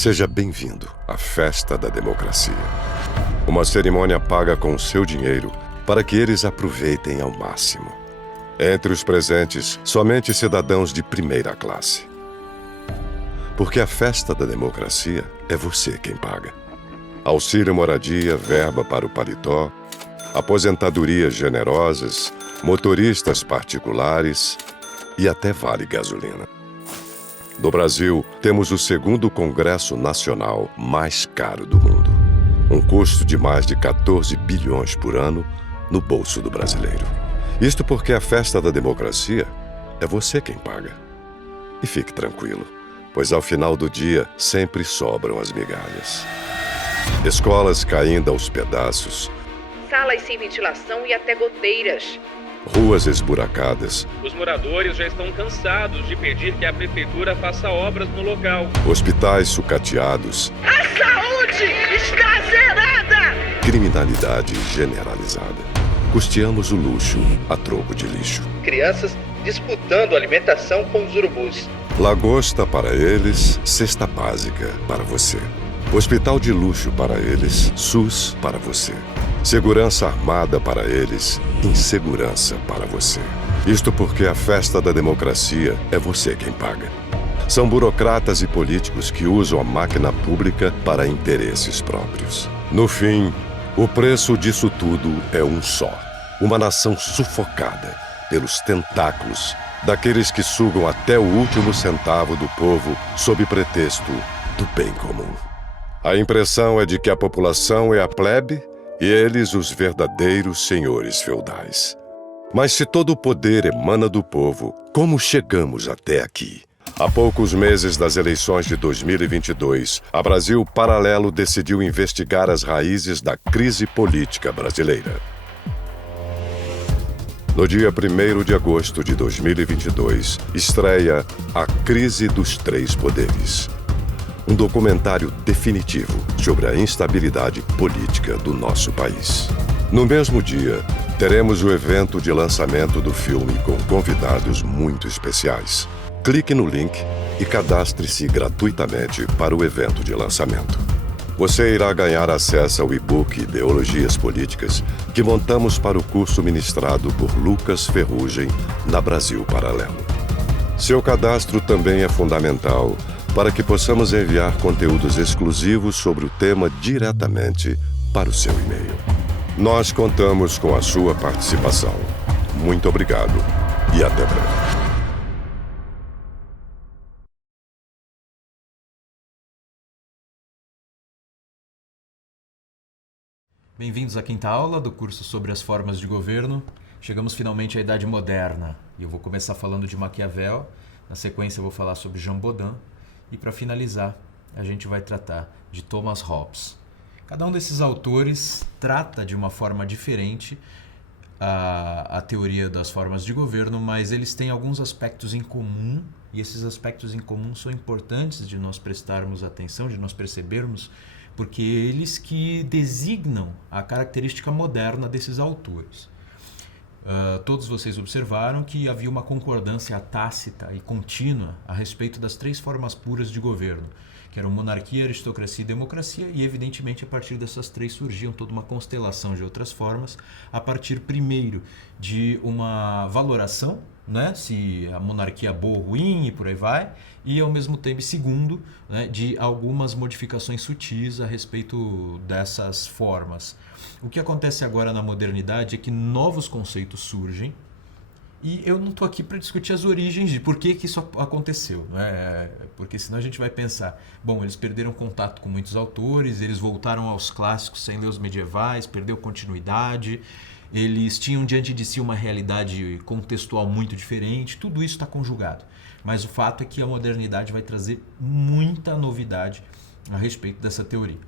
Seja bem-vindo à Festa da Democracia. Uma cerimônia paga com o seu dinheiro para que eles aproveitem ao máximo. Entre os presentes, somente cidadãos de primeira classe. Porque a Festa da Democracia é você quem paga. Auxílio moradia, verba para o paletó, aposentadorias generosas, motoristas particulares e até vale gasolina. No Brasil, temos o segundo Congresso Nacional mais caro do mundo. Um custo de mais de 14 bilhões por ano no bolso do brasileiro. Isto porque a Festa da Democracia é você quem paga. E fique tranquilo, pois ao final do dia sempre sobram as migalhas. Escolas caindo aos pedaços. Salas sem ventilação e até goteiras. Ruas esburacadas. Os moradores já estão cansados de pedir que a prefeitura faça obras no local. Hospitais sucateados. A saúde está zerada! Criminalidade generalizada. Custeamos o luxo a troco de lixo. Crianças disputando alimentação com os urubus. Lagosta para eles, cesta básica para você. Hospital de luxo para eles, SUS para você. Segurança armada para eles, insegurança para você. Isto porque a Festa da Democracia é você quem paga. São burocratas e políticos que usam a máquina pública para interesses próprios. No fim, o preço disso tudo é um só. Uma nação sufocada pelos tentáculos daqueles que sugam até o último centavo do povo sob pretexto do bem comum. A impressão é de que a população é a plebe e eles os verdadeiros senhores feudais. Mas se todo o poder emana do povo, como chegamos até aqui? Há poucos meses das eleições de 2022, a Brasil Paralelo decidiu investigar as raízes da crise política brasileira. No dia 1º de agosto de 2022, estreia A Crise dos Três Poderes. Um documentário definitivo sobre a instabilidade política do nosso país. No mesmo dia, teremos o evento de lançamento do filme com convidados muito especiais. Clique no link e cadastre-se gratuitamente para o evento de lançamento. Você irá ganhar acesso ao e-book Ideologias Políticas que montamos para o curso ministrado por Lucas Ferrugem na Brasil Paralelo. Seu cadastro também é fundamental para que possamos enviar conteúdos exclusivos sobre o tema diretamente para o seu e-mail. Nós contamos com a sua participação. Muito obrigado e até breve. Bem-vindos à quinta aula do curso sobre as formas de governo. Chegamos finalmente à Idade Moderna e eu vou começar falando de Maquiavel. Na sequência eu vou falar sobre Jean Bodin. E para finalizar, a gente vai tratar de Thomas Hobbes. Cada um desses autores trata de uma forma diferente a teoria das formas de governo, mas eles têm alguns aspectos em comum, e esses aspectos em comum são importantes de nós prestarmos atenção, de nós percebermos, porque eles que designam a característica moderna desses autores. Todos vocês observaram que havia uma concordância tácita e contínua a respeito das três formas puras de governo, que eram monarquia, aristocracia e democracia, e evidentemente a partir dessas três surgiam toda uma constelação de outras formas, a partir primeiro de uma valoração, né, se a monarquia é boa ou ruim e por aí vai, e ao mesmo tempo, segundo, né, de algumas modificações sutis a respeito dessas formas. O que acontece agora na modernidade é que novos conceitos surgem e eu não estou aqui para discutir as origens de por que isso aconteceu, né? Porque senão a gente vai pensar, bom, eles perderam contato com muitos autores, eles voltaram aos clássicos sem ler os medievais, perdeu continuidade, eles tinham diante de si uma realidade contextual muito diferente, tudo isso está conjugado. Mas o fato é que a modernidade vai trazer muita novidade a respeito dessa teoria.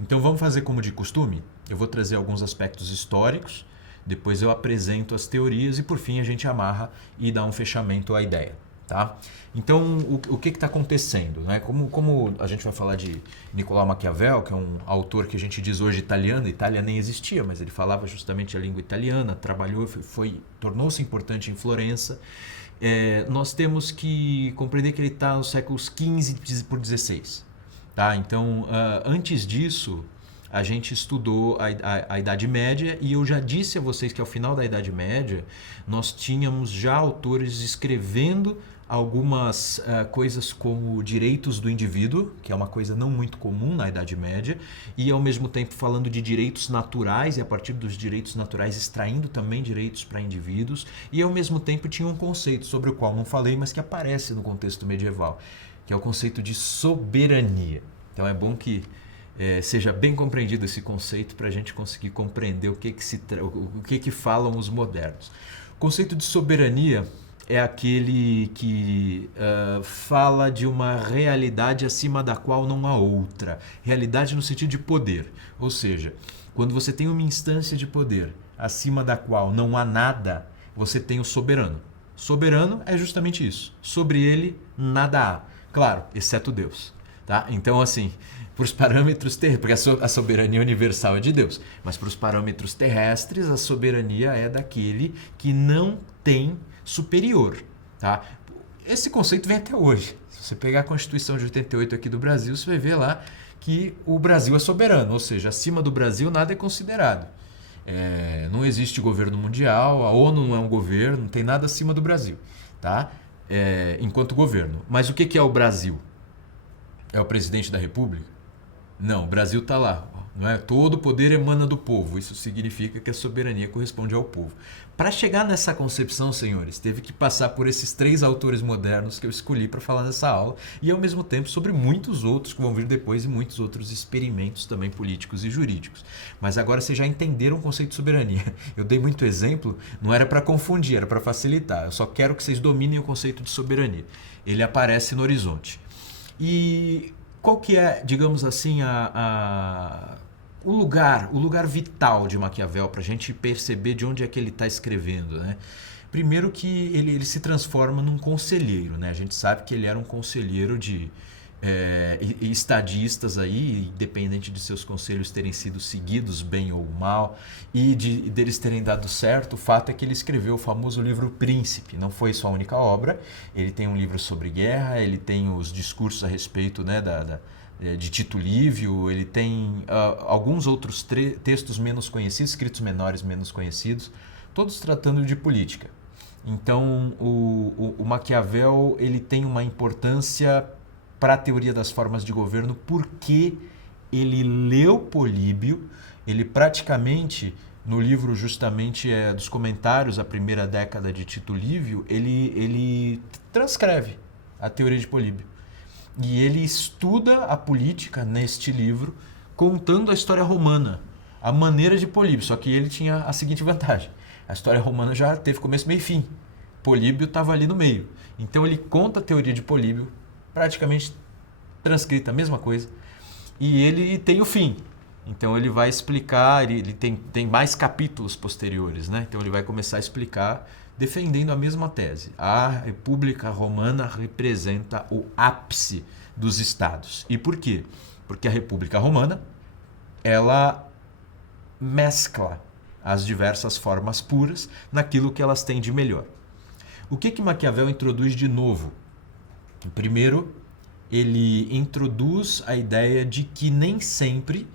Então vamos fazer como de costume? Eu vou trazer alguns aspectos históricos, depois eu apresento as teorias e por fim a gente amarra e dá um fechamento à ideia. Tá? Então o que está acontecendo? Né? Como a gente vai falar de Nicolau Maquiavel, que é um autor que a gente diz hoje italiano, Itália nem existia, mas ele falava justamente a língua italiana, trabalhou, tornou-se importante em Florença. Nós temos que compreender que ele está nos séculos XV por XVI. Tá? Então, antes disso, a gente estudou a Idade Média e eu já disse a vocês que ao final da Idade Média nós tínhamos já autores escrevendo algumas coisas como direitos do indivíduo, que é uma coisa não muito comum na Idade Média, e ao mesmo tempo falando de direitos naturais e a partir dos direitos naturais extraindo também direitos para indivíduos, e ao mesmo tempo tinha um conceito sobre o qual não falei, mas que aparece no contexto medieval, que é o conceito de soberania. Então é bom que seja bem compreendido esse conceito para a gente conseguir compreender o que falam os modernos. O conceito de soberania é aquele que fala de uma realidade acima da qual não há outra. Realidade no sentido de poder. Ou seja, quando você tem uma instância de poder acima da qual não há nada, você tem o soberano. Soberano é justamente isso. Sobre ele, nada há. Claro, exceto Deus. Tá? Então, assim, para os parâmetros terrestres, porque a soberania universal é de Deus, mas para os parâmetros terrestres, a soberania é daquele que não tem superior. Tá? Esse conceito vem até hoje. Se você pegar a Constituição de 88 aqui do Brasil, você vai ver lá que o Brasil é soberano, ou seja, acima do Brasil nada é considerado. Não existe governo mundial, a ONU não é um governo, não tem nada acima do Brasil, tá? Enquanto governo. Mas o que é o Brasil? É o presidente da República? Não, o Brasil está lá. Não é? Todo o poder emana do povo. Isso significa que a soberania corresponde ao povo. Para chegar nessa concepção, senhores, teve que passar por esses 3 autores modernos que eu escolhi para falar nessa aula e, ao mesmo tempo, sobre muitos outros que vão vir depois e muitos outros experimentos também políticos e jurídicos. Mas agora vocês já entenderam o conceito de soberania. Eu dei muito exemplo, não era para confundir, era para facilitar. Eu só quero que vocês dominem o conceito de soberania. Ele aparece no horizonte. E qual que é, digamos assim, o lugar vital de Maquiavel para a gente perceber de onde é que ele está escrevendo, né? Primeiro que ele se transforma num conselheiro, né? A gente sabe que ele era um conselheiro de estadistas aí, independente de seus conselhos terem sido seguidos bem ou mal e deles terem dado certo, o fato é que ele escreveu o famoso livro Príncipe. Não foi sua única obra, ele tem um livro sobre guerra, ele tem os discursos a respeito, né, de Tito Livio, ele tem alguns outros textos menos conhecidos, escritos menores menos conhecidos, todos tratando de política. Então o Maquiavel ele tem uma importância para a teoria das formas de governo, porque ele leu Políbio, ele praticamente, no livro justamente dos comentários à primeira década de Tito Livio, ele transcreve a teoria de Políbio. E ele estuda a política neste livro, contando a história romana, a maneira de Políbio, só que ele tinha a seguinte vantagem, a história romana já teve começo, meio e fim, Políbio estava ali no meio, então ele conta a teoria de Políbio, praticamente transcrita a mesma coisa, e ele tem o fim. Então ele vai explicar, ele tem mais capítulos posteriores, né? Então ele vai começar a explicar, defendendo a mesma tese. A República Romana representa o ápice dos estados. E por quê? Porque a República Romana, ela mescla as diversas formas puras naquilo que elas têm de melhor. O que Maquiavel introduz de novo? Primeiro, ele introduz a ideia de que nem sempre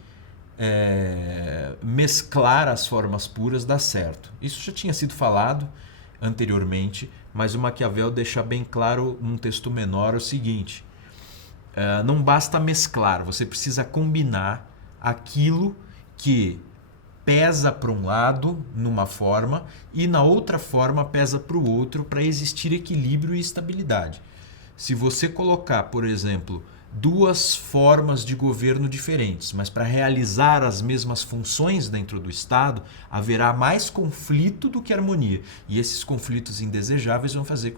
mesclar as formas puras dá certo. Isso já tinha sido falado anteriormente, mas o Maquiavel deixa bem claro num texto menor o seguinte: não basta mesclar, você precisa combinar aquilo que pesa para um lado numa forma e na outra forma pesa para o outro, para existir equilíbrio e estabilidade. Se você colocar, por exemplo, duas formas de governo diferentes, mas para realizar as mesmas funções dentro do Estado, haverá mais conflito do que harmonia. E esses conflitos indesejáveis vão fazer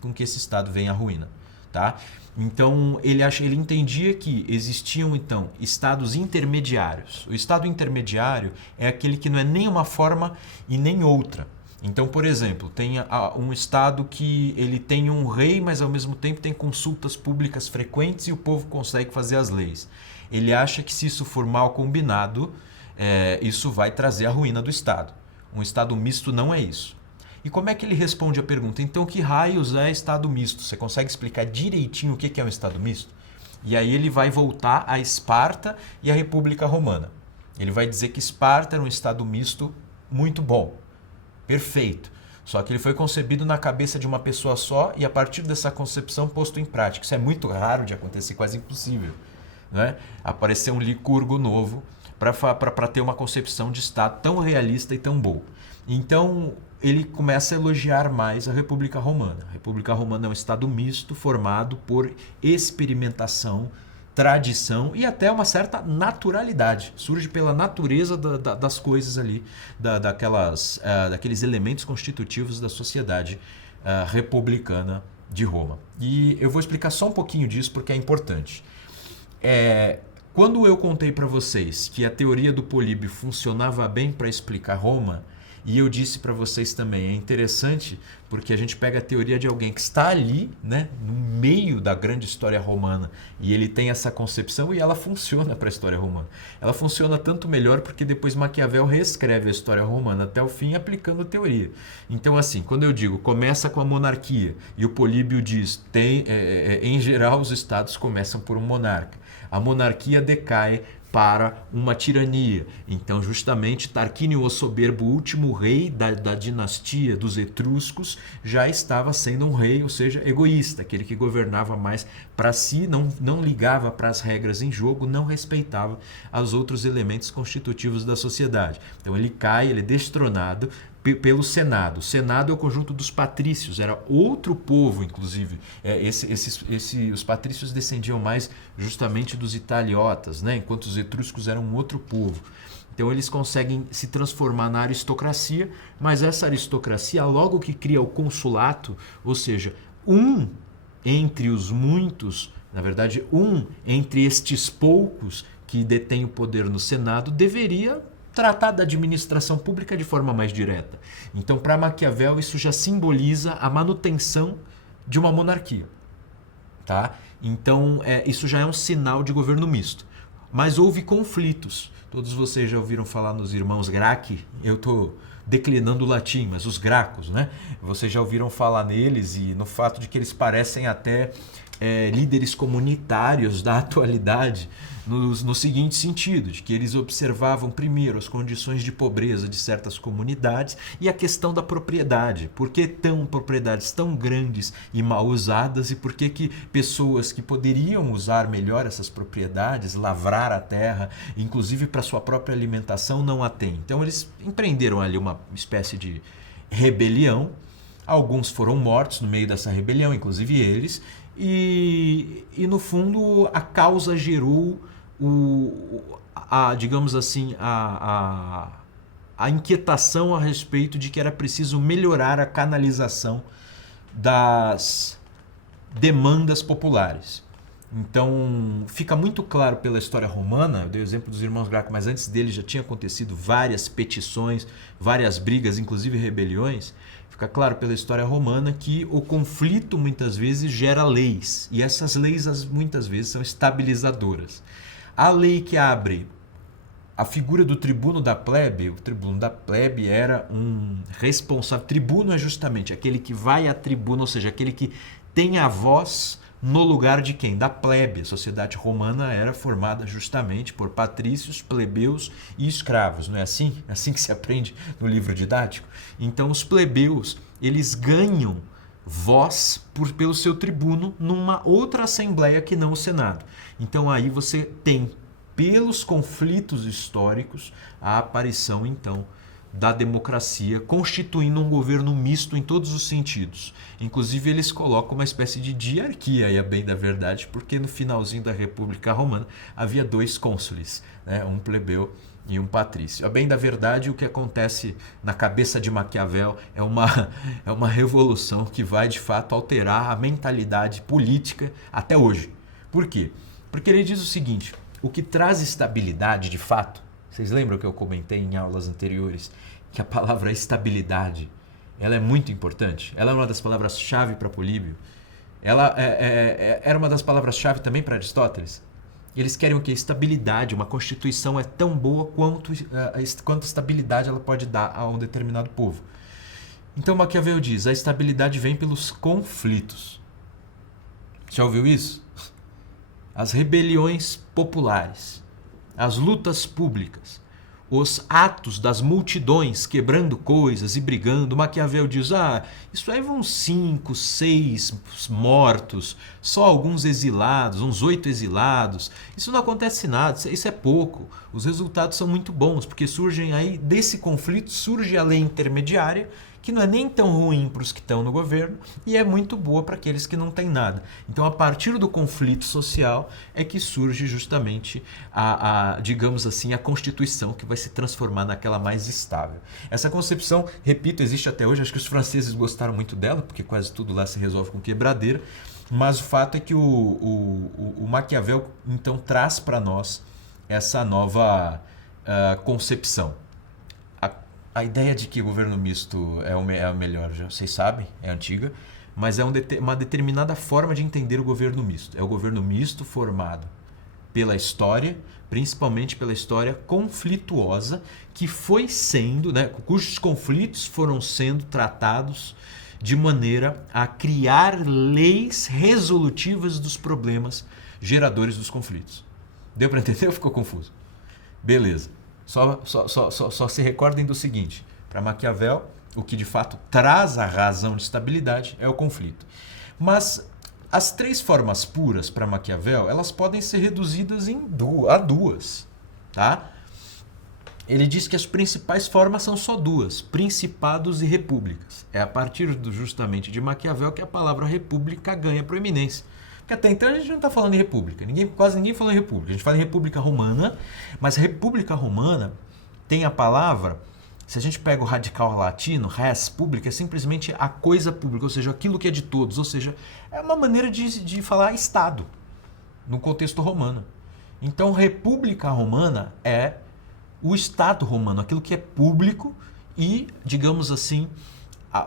com que esse Estado venha à ruína. Tá? Então, ele entendia que existiam, então, estados intermediários. O estado intermediário é aquele que não é nem uma forma e nem outra. Então, por exemplo, tem um estado que ele tem um rei, mas ao mesmo tempo tem consultas públicas frequentes e o povo consegue fazer as leis. Ele acha que se isso for mal combinado, isso vai trazer a ruína do estado. Um estado misto não é isso. E como é que ele responde a pergunta? Então, que raios é estado misto? Você consegue explicar direitinho o que é um estado misto? E aí ele vai voltar a Esparta e a República Romana. Ele vai dizer que Esparta era um estado misto muito bom, perfeito. Só que ele foi concebido na cabeça de uma pessoa só e a partir dessa concepção posto em prática. Isso é muito raro de acontecer, quase impossível, né? Aparecer um licurgo novo para ter uma concepção de estado tão realista e tão boa. Então ele começa a elogiar mais a República Romana. A República Romana é um estado misto formado por experimentação, tradição e até uma certa naturalidade. Surge pela natureza das coisas ali, daqueles elementos constitutivos da sociedade republicana de Roma. E eu vou explicar só um pouquinho disso porque é importante. Quando eu contei para vocês que a teoria do Políbio funcionava bem para explicar Roma, e eu disse para vocês também, é interessante porque a gente pega a teoria de alguém que está ali, né, no meio da grande história romana, e ele tem essa concepção e ela funciona para a história romana. Ela funciona tanto melhor porque depois Maquiavel reescreve a história romana até o fim aplicando a teoria. Então assim, quando eu digo começa com a monarquia e o Políbio diz, em geral os estados começam por um monarca. A monarquia decai para uma tirania. Então, justamente, Tarquínio o Soberbo, o último rei da dinastia dos etruscos, já estava sendo um rei, ou seja, egoísta, aquele que governava mais para si, não ligava para as regras em jogo, não respeitava os outros elementos constitutivos da sociedade. Então, ele cai, ele é destronado pelo Senado. O Senado é o conjunto dos patrícios, era outro povo, inclusive. Os patrícios descendiam mais justamente dos italiotas, né? Enquanto os etruscos eram um outro povo. Então eles conseguem se transformar na aristocracia, mas essa aristocracia, logo que cria o consulato, ou seja, um entre os muitos, na verdade, um entre estes poucos que detêm o poder no Senado, deveria tratar da administração pública de forma mais direta. Então, para Maquiavel, isso já simboliza a manutenção de uma monarquia. Tá? Então, isso já é um sinal de governo misto. Mas houve conflitos. Todos vocês já ouviram falar nos irmãos Gracchi? Eu estou declinando o latim, mas os Gracos, né? Vocês já ouviram falar neles e no fato de que eles parecem até líderes comunitários da atualidade, no seguinte sentido, de que eles observavam primeiro as condições de pobreza de certas comunidades e a questão da propriedade. Por que propriedades tão grandes e mal usadas e por que pessoas que poderiam usar melhor essas propriedades, lavrar a terra, inclusive para sua própria alimentação, não a têm? Então eles empreenderam ali uma espécie de rebelião. Alguns foram mortos no meio dessa rebelião, inclusive eles, e no fundo a causa gerou digamos assim, a inquietação a respeito de que era preciso melhorar a canalização das demandas populares. Então, fica muito claro pela história romana, eu dei o exemplo dos irmãos Gracchi, mas antes dele já tinha acontecido várias petições, várias brigas, inclusive rebeliões. Fica claro pela história romana que o conflito muitas vezes gera leis, e essas leis muitas vezes são estabilizadoras. A lei que abre a figura do tribuno da plebe, o tribuno da plebe era um responsável. Tribuno é justamente aquele que vai à tribuna, ou seja, aquele que tem a voz no lugar de quem? Da plebe. A sociedade romana era formada justamente por patrícios, plebeus e escravos. Não é assim? É assim que se aprende no livro didático. Então os plebeus, eles ganham voz pelo seu tribuno numa outra assembleia que não o Senado. Então aí você tem, pelos conflitos históricos, a aparição então da democracia, constituindo um governo misto em todos os sentidos. Inclusive eles colocam uma espécie de diarquia, aí a bem da verdade, porque no finalzinho da República Romana havia 2 cônsules, né? Um plebeu e um patrício. A bem da verdade, o que acontece na cabeça de Maquiavel é uma revolução que vai de fato alterar a mentalidade política até hoje. Por quê? Porque ele diz o seguinte: o que traz estabilidade de fato, vocês lembram que eu comentei em aulas anteriores que a palavra estabilidade, ela é muito importante? Ela é uma das palavras-chave para Políbio. Ela era uma das palavras-chave também para Aristóteles. Eles querem o quê? Estabilidade. Uma constituição é tão boa quanto estabilidade ela pode dar a um determinado povo. Então Maquiavel diz, a estabilidade vem pelos conflitos. Já ouviu isso? as rebeliões populares, as lutas públicas, os atos das multidões quebrando coisas e brigando. Maquiavel diz, isso aí vão 5, 6 mortos, só alguns exilados, uns 8 exilados. Isso não acontece nada, isso é pouco. Os resultados são muito bons, porque surgem aí, desse conflito, surge a lei intermediária, que não é nem tão ruim para os que estão no governo e é muito boa para aqueles que não têm nada. Então, a partir do conflito social é que surge justamente digamos assim, a Constituição, que vai se transformar naquela mais estável. Essa concepção, repito, existe até hoje. Acho que os franceses gostaram muito dela, porque quase tudo lá se resolve com quebradeira, mas o fato é que o Maquiavel, então, traz para nós essa nova concepção. A ideia de que o governo misto é o melhor, já vocês sabem, é antiga, mas é uma determinada forma de entender o governo misto. É o governo misto formado pela história, principalmente pela história conflituosa, que foi sendo, cujos conflitos foram sendo tratados de maneira a criar leis resolutivas dos problemas geradores dos conflitos. Deu para entender ou ficou confuso? Beleza. Só se recordem do seguinte: para Maquiavel, o que de fato traz a razão de estabilidade é o conflito. Mas as 3 formas puras para Maquiavel, elas podem ser reduzidas a 2. Tá? Ele diz que as principais formas são só 2, principados e repúblicas. É a partir justamente de Maquiavel que a palavra república ganha proeminência. Porque até então a gente não está falando em república, quase ninguém falou em república. A gente fala em república romana, mas república romana tem a palavra, se a gente pega o radical latino, res pública, é simplesmente a coisa pública, ou seja, aquilo que é de todos, ou seja, é uma maneira de falar Estado, no contexto romano. Então, república romana é o Estado romano, aquilo que é público e, digamos assim,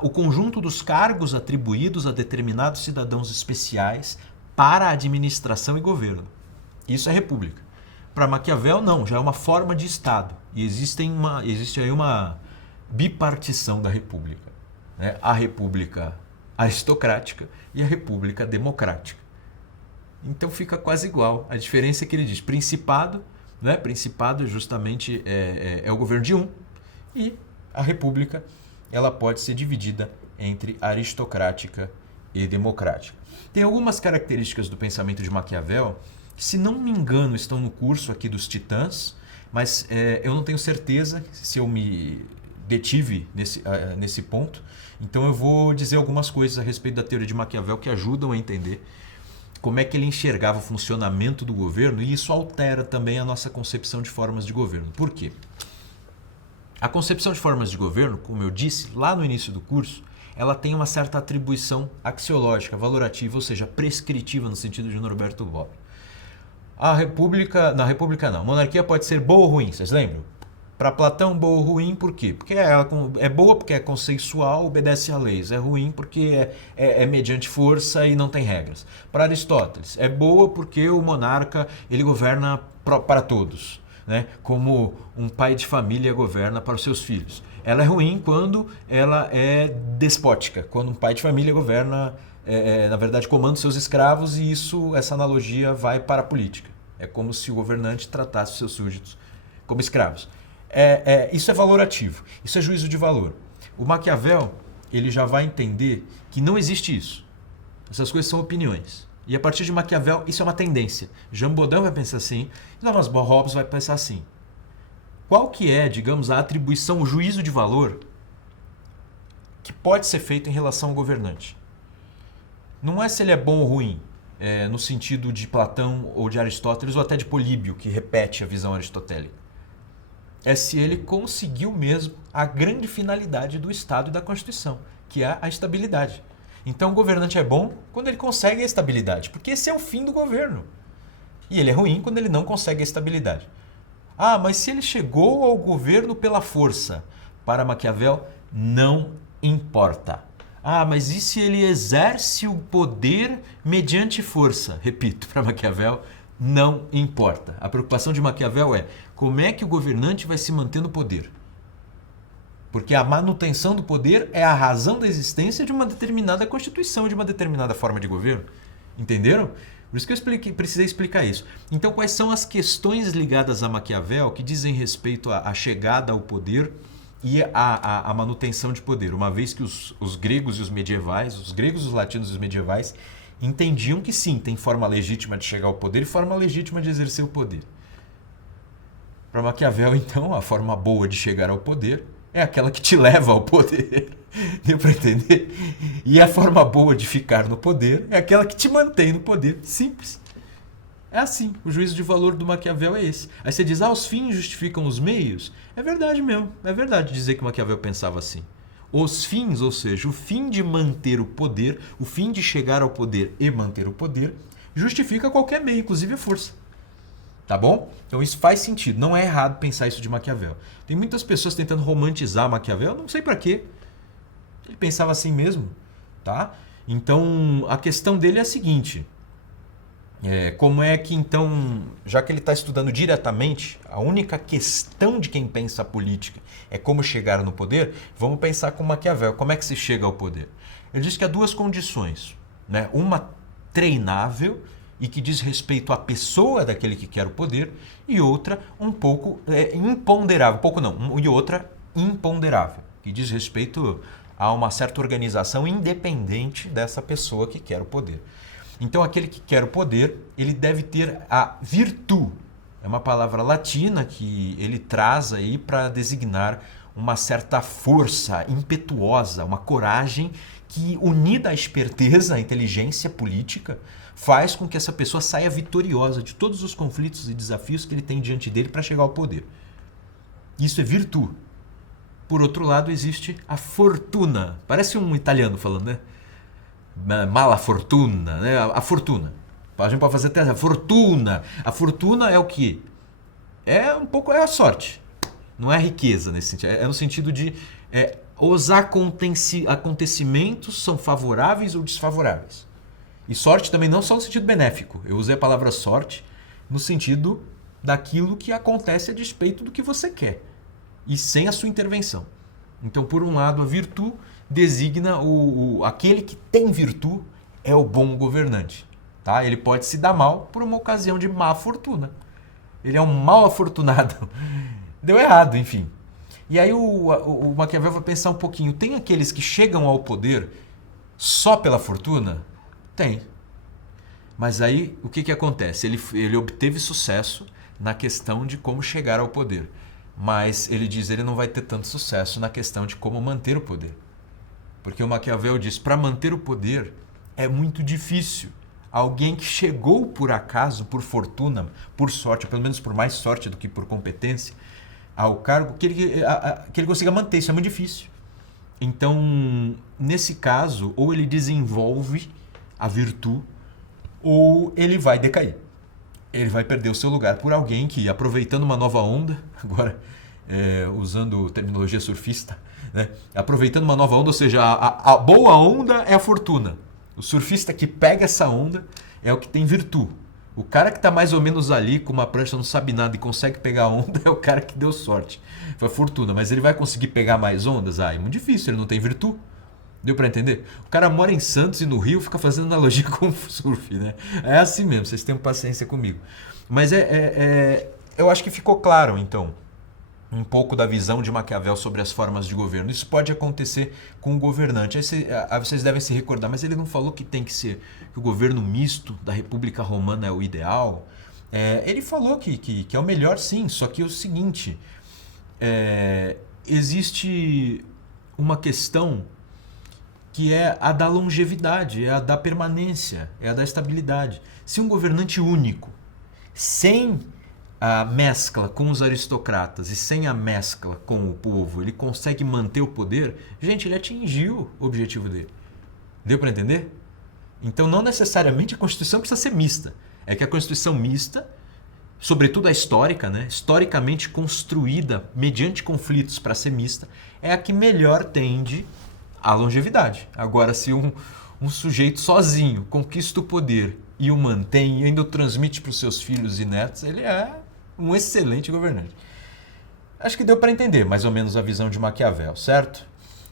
o conjunto dos cargos atribuídos a determinados cidadãos especiais para a administração e governo. Isso é república. Para Maquiavel, não, já é uma forma de Estado. E existe aí uma bipartição da república. A república aristocrática e a república democrática. Então fica quase igual. A diferença é que ele diz principado, principado justamente é o governo de um, e a república ela pode ser dividida entre aristocrática e democrática. Tem algumas características do pensamento de Maquiavel que, se não me engano, estão no curso aqui dos Titãs, mas eu não tenho certeza se eu me detive nesse ponto. Então eu vou dizer algumas coisas a respeito da teoria de Maquiavel que ajudam a entender como é que ele enxergava o funcionamento do governo, e isso altera também a nossa concepção de formas de governo. Por quê? A concepção de formas de governo, como eu disse lá no início do curso, ela tem uma certa atribuição axiológica, valorativa, ou seja, prescritiva no sentido de Norberto Bobbio. A monarquia pode ser boa ou ruim, vocês lembram? Para Platão, boa ou ruim, por quê? Porque ela é boa porque é consensual, obedece a leis. É ruim porque é mediante força e não tem regras. Para Aristóteles, é boa porque o monarca ele governa para todos, como um pai de família governa para os seus filhos. Ela é ruim quando ela é despótica, quando um pai de família governa, na verdade, comanda os seus escravos, e essa analogia vai para a política. É como se o governante tratasse os seus súditos como escravos. Isso é valorativo, isso é juízo de valor. O Maquiavel ele já vai entender que não existe isso. Essas coisas são opiniões. E a partir de Maquiavel, isso é uma tendência. Jean Bodin vai pensar assim, Thomas Hobbes vai pensar assim. Qual que é, digamos, a atribuição, o juízo de valor que pode ser feito em relação ao governante? Não é se ele é bom ou ruim, no sentido de Platão ou de Aristóteles ou até de Políbio, que repete a visão aristotélica. É se ele conseguiu mesmo a grande finalidade do Estado e da Constituição, que é a estabilidade. Então o governante é bom quando ele consegue a estabilidade, porque esse é o fim do governo. E ele é ruim quando ele não consegue a estabilidade. Mas se ele chegou ao governo pela força, para Maquiavel, não importa. Mas e se ele exerce o poder mediante força? Repito, para Maquiavel, não importa. A preocupação de Maquiavel é como é que o governante vai se manter no poder. Porque a manutenção do poder é a razão da existência de uma determinada constituição, de uma determinada forma de governo. Entenderam? Por isso que eu precisei explicar isso. Então, quais são as questões ligadas a Maquiavel que dizem respeito à chegada ao poder e à manutenção de poder? Uma vez que os gregos e os medievais, os gregos, os latinos e os medievais, entendiam que sim, tem forma legítima de chegar ao poder e forma legítima de exercer o poder. Para Maquiavel, então, a forma boa de chegar ao poder é aquela que te leva ao poder. Deu para entender? E a forma boa de ficar no poder é aquela que te mantém no poder. Simples. É assim. O juízo de valor do Maquiavel é esse. Aí você diz, os fins justificam os meios. É verdade mesmo. É verdade dizer que Maquiavel pensava assim. Os fins, ou seja, o fim de manter o poder, o fim de chegar ao poder e manter o poder, justifica qualquer meio, inclusive a força. Tá bom? Então isso faz sentido. Não é errado pensar isso de Maquiavel. Tem muitas pessoas tentando romantizar Maquiavel, não sei para quê. Ele pensava assim mesmo, tá? Então a questão dele é a seguinte: como é que então, já que ele está estudando diretamente, a única questão de quem pensa a política é como chegar no poder, vamos pensar com Maquiavel. Como é que se chega ao poder? Ele diz que há duas condições, né? Uma treinável e que diz respeito à pessoa daquele que quer o poder, e outra um pouco imponderável, e outra imponderável, que diz respeito a uma certa organização independente dessa pessoa que quer o poder. Então, aquele que quer o poder, ele deve ter a virtu. É uma palavra latina que ele traz aí para designar uma certa força impetuosa, uma coragem que, unida à esperteza, à inteligência política, faz com que essa pessoa saia vitoriosa de todos os conflitos e desafios que ele tem diante dele para chegar ao poder. Isso é virtu. Por outro lado, existe a fortuna. Parece um italiano falando, né? Mala fortuna, né? A fortuna. A gente pode fazer até a fortuna. A fortuna é o quê? É a sorte. Não é a riqueza nesse sentido. É no sentido de os acontecimentos são favoráveis ou desfavoráveis. E sorte também não só no sentido benéfico. Eu usei a palavra sorte no sentido daquilo que acontece a despeito do que você quer e sem a sua intervenção. Então, por um lado, a virtu designa aquele que tem virtu é o bom governante. Tá? Ele pode se dar mal por uma ocasião de má fortuna. Ele é um mal afortunado. Deu errado, enfim. E aí o Maquiavel vai pensar um pouquinho. Tem aqueles que chegam ao poder só pela fortuna? Tem. Mas aí o que acontece? Ele obteve sucesso na questão de como chegar ao poder. Mas ele diz que ele não vai ter tanto sucesso na questão de como manter o poder. Porque o Maquiavel diz, para manter o poder é muito difícil. Alguém que chegou por acaso, por fortuna, por sorte, pelo menos por mais sorte do que por competência, ao cargo que ele consiga manter, isso é muito difícil. Então, nesse caso, ou ele desenvolve a virtu, ou ele vai decair. Ele vai perder o seu lugar por alguém que, aproveitando uma nova onda, agora usando terminologia surfista, né? Aproveitando uma nova onda, ou seja, a boa onda é a fortuna. O surfista que pega essa onda é o que tem virtu. O cara que está mais ou menos ali com uma prancha, não sabe nada e consegue pegar a onda é o cara que deu sorte. Foi fortuna, mas ele vai conseguir pegar mais ondas? É muito difícil, ele não tem virtu. Deu para entender? O cara mora em Santos e no Rio fica fazendo analogia com o surf, né? É assim mesmo, vocês tenham paciência comigo. Mas eu acho que ficou claro, então, um pouco da visão de Maquiavel sobre as formas de governo. Isso pode acontecer com o governante. Aí vocês devem se recordar, mas ele não falou que tem que ser, que o governo misto da República Romana é o ideal. Ele falou que é o melhor, sim, só que é o seguinte, existe uma questão que é a da longevidade, é a da permanência, é a da estabilidade. Se um governante único, sem a mescla com os aristocratas e sem a mescla com o povo, ele consegue manter o poder, gente, ele atingiu o objetivo dele. Deu para entender? Então, não necessariamente a Constituição precisa ser mista. É que a Constituição mista, sobretudo a histórica, né, historicamente construída mediante conflitos para ser mista, é a que melhor tende à longevidade. Agora, se um sujeito sozinho conquista o poder e o mantém e ainda o transmite para os seus filhos e netos, ele é um excelente governante. Acho que deu para entender mais ou menos a visão de Maquiavel, certo?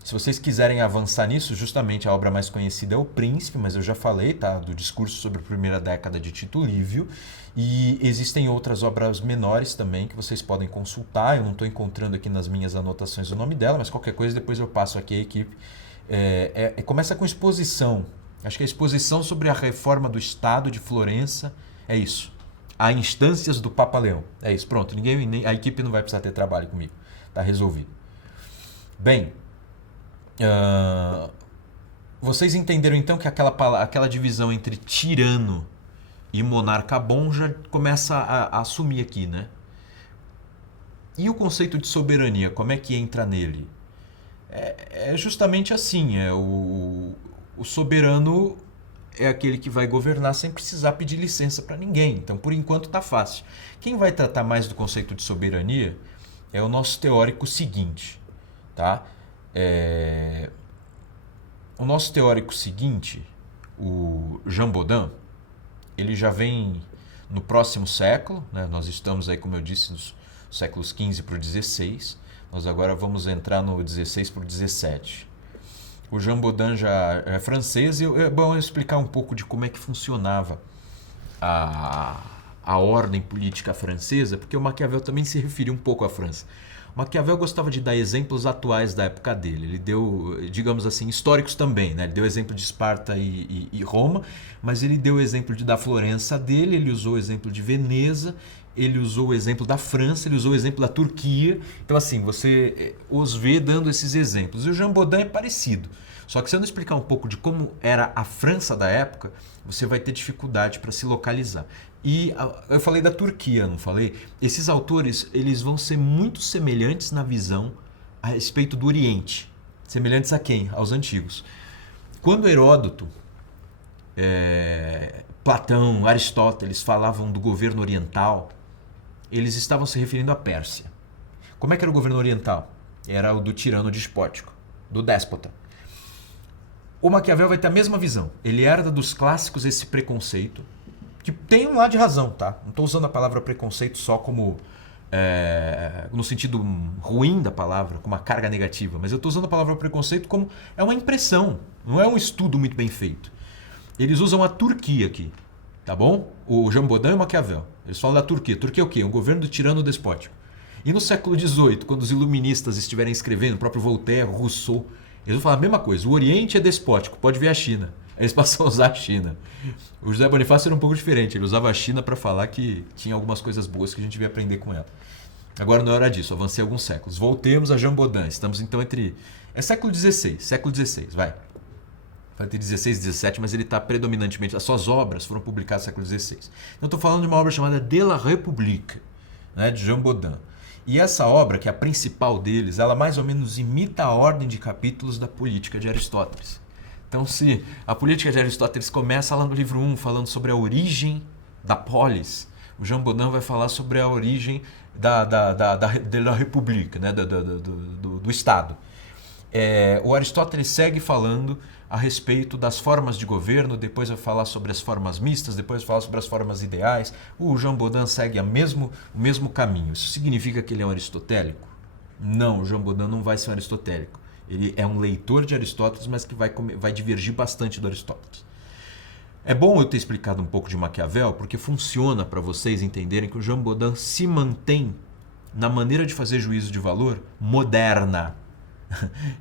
Se vocês quiserem avançar nisso, justamente a obra mais conhecida é O Príncipe, mas eu já falei, tá? Do discurso sobre a primeira década de Tito Livio. E existem outras obras menores também que vocês podem consultar. Eu não estou encontrando aqui nas minhas anotações o nome dela, mas qualquer coisa depois eu passo aqui à equipe. Começa com exposição. Acho que a exposição sobre a reforma do Estado de Florença é isso. Há instâncias do Papa Leão. É isso, pronto. A equipe não vai precisar ter trabalho comigo. Está resolvido. Bem, vocês entenderam então que aquela divisão entre tirano e monarca bom já começa a assumir aqui, né? E o conceito de soberania, como é que entra nele? É justamente assim, o soberano é aquele que vai governar sem precisar pedir licença para ninguém. Então, por enquanto, está fácil. Quem vai tratar mais do conceito de soberania é o nosso teórico seguinte, tá? O nosso teórico seguinte, o Jean Bodin, ele já vem no próximo século, né? Nós estamos aí, como eu disse, nos séculos XV para o XVI. Nós agora vamos entrar no 16 para o 17. O Jean Bodin já é francês e é bom explicar um pouco de como é que funcionava a ordem política francesa, porque o Maquiavel também se referia um pouco à França. O Maquiavel gostava de dar exemplos atuais da época dele. Ele deu, digamos assim, históricos também, né? Ele deu exemplo de Esparta e Roma, mas ele deu o exemplo da Florença dele, ele usou o exemplo de Veneza, ele usou o exemplo da França, ele usou o exemplo da Turquia. Então, assim, você os vê dando esses exemplos. E o Jean Bodin é parecido. Só que se eu não explicar um pouco de como era a França da época, você vai ter dificuldade para se localizar. E eu falei da Turquia, não falei? Esses autores, eles vão ser muito semelhantes na visão a respeito do Oriente. Semelhantes a quem? Aos antigos. Quando Heródoto, Platão, Aristóteles falavam do governo oriental, eles estavam se referindo à Pérsia. Como é que era o governo oriental? Era o do tirano despótico, do déspota. O Maquiavel vai ter a mesma visão. Ele herda dos clássicos esse preconceito, que tem um lado de razão, tá? Não estou usando a palavra preconceito só como no sentido ruim da palavra, como uma carga negativa, mas eu estou usando a palavra preconceito como é uma impressão, não é um estudo muito bem feito. Eles usam a Turquia aqui, tá bom? O Jean Bodin e o Maquiavel. Eles falam da Turquia. Turquia é o quê? Um governo do tirano despótico. E no século XVIII, quando os iluministas estiverem escrevendo, o próprio Voltaire, Rousseau, eles vão falar a mesma coisa. O Oriente é despótico, pode ver a China. Eles passam a usar a China. O José Bonifácio era um pouco diferente. Ele usava a China para falar que tinha algumas coisas boas que a gente devia aprender com ela. Agora não é hora disso, avancei alguns séculos. Voltemos a Jean Bodin. Estamos então entre... É século XVI, vai. Vai ter 16, 17, mas ele está predominantemente... As suas obras foram publicadas no século XVI. Então estou falando de uma obra chamada De la République, né, de Jean Bodin. E essa obra, que é a principal deles, ela mais ou menos imita a ordem de capítulos da Política de Aristóteles. Então, se a Política de Aristóteles começa lá no livro 1, falando sobre a origem da polis, o Jean Bodin vai falar sobre a origem de la République, né, do Estado. O Aristóteles segue falando a respeito das formas de governo, depois vai falar sobre as formas mistas, depois vai falar sobre as formas ideais. O Jean Bodin segue o mesmo caminho. Isso significa que ele é um aristotélico? Não, o Jean Bodin não vai ser um aristotélico. Ele é um leitor de Aristóteles, mas que vai divergir bastante do Aristóteles. É bom eu ter explicado um pouco de Maquiavel, porque funciona para vocês entenderem que o Jean Bodin se mantém na maneira de fazer juízo de valor moderna.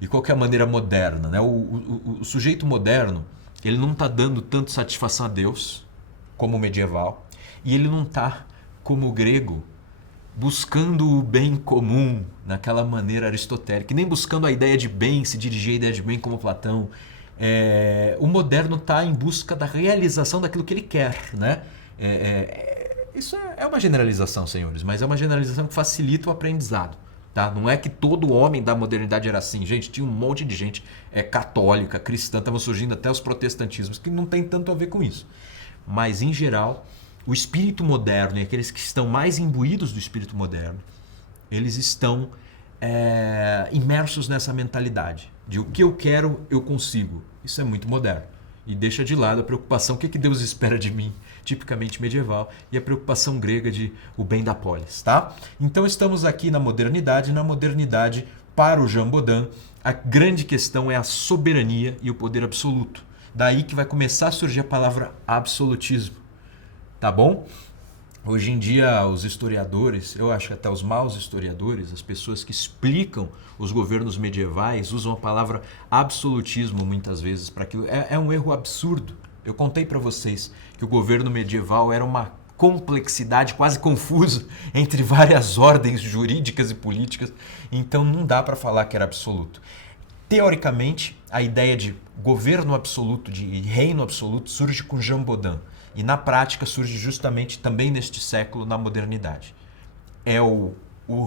E qual que é a maneira moderna, né? O sujeito moderno, ele não está dando tanto satisfação a Deus como o medieval, e ele não está, como o grego, buscando o bem comum naquela maneira aristotélica, e nem buscando a ideia de bem, se dirigir à ideia de bem como Platão. O moderno está em busca da realização daquilo que ele quer, né? Isso é uma generalização, senhores, mas é uma generalização que facilita o aprendizado. Tá? Não é que todo homem da modernidade era assim. Gente, tinha um monte de gente católica, cristã, estavam surgindo até os protestantismos, que não tem tanto a ver com isso. Mas, em geral, o espírito moderno e aqueles que estão mais imbuídos do espírito moderno, eles estão imersos nessa mentalidade de o que eu quero, eu consigo. Isso é muito moderno. E deixa de lado a preocupação, o que Deus espera de mim, tipicamente medieval, e a preocupação grega de o bem da polis, tá? Então estamos aqui na modernidade para o Jean Bodin, a grande questão é a soberania e o poder absoluto. Daí que vai começar a surgir a palavra absolutismo. Tá bom? Hoje em dia, os historiadores, eu acho que até os maus historiadores, as pessoas que explicam os governos medievais, usam a palavra absolutismo muitas vezes para aquilo. É um erro absurdo. Eu contei para vocês que o governo medieval era uma complexidade quase confusa entre várias ordens jurídicas e políticas, então não dá para falar que era absoluto. Teoricamente, a ideia de governo absoluto, de reino absoluto, surge com Jean Bodin. E na prática surge justamente também neste século, na modernidade. É o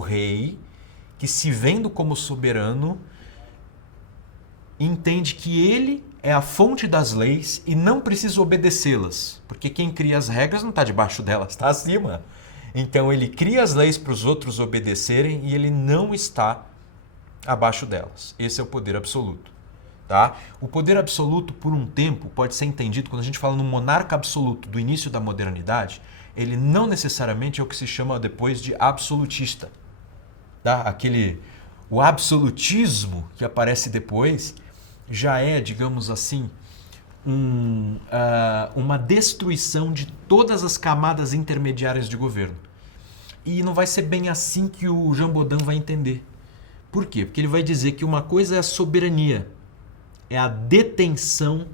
rei que, se vendo como soberano, entende que ele é a fonte das leis e não precisa obedecê-las, porque quem cria as regras não está debaixo delas, está acima. Então ele cria as leis para os outros obedecerem e ele não está abaixo delas. Esse é o poder absoluto. Tá? O poder absoluto, por um tempo, pode ser entendido, quando a gente fala no monarca absoluto do início da modernidade, ele não necessariamente é o que se chama depois de absolutista. Tá? O absolutismo que aparece depois já é, digamos assim, uma destruição de todas as camadas intermediárias de governo. E não vai ser bem assim que o Jean Bodin vai entender. Por quê? Porque ele vai dizer que uma coisa é a soberania, é a detenção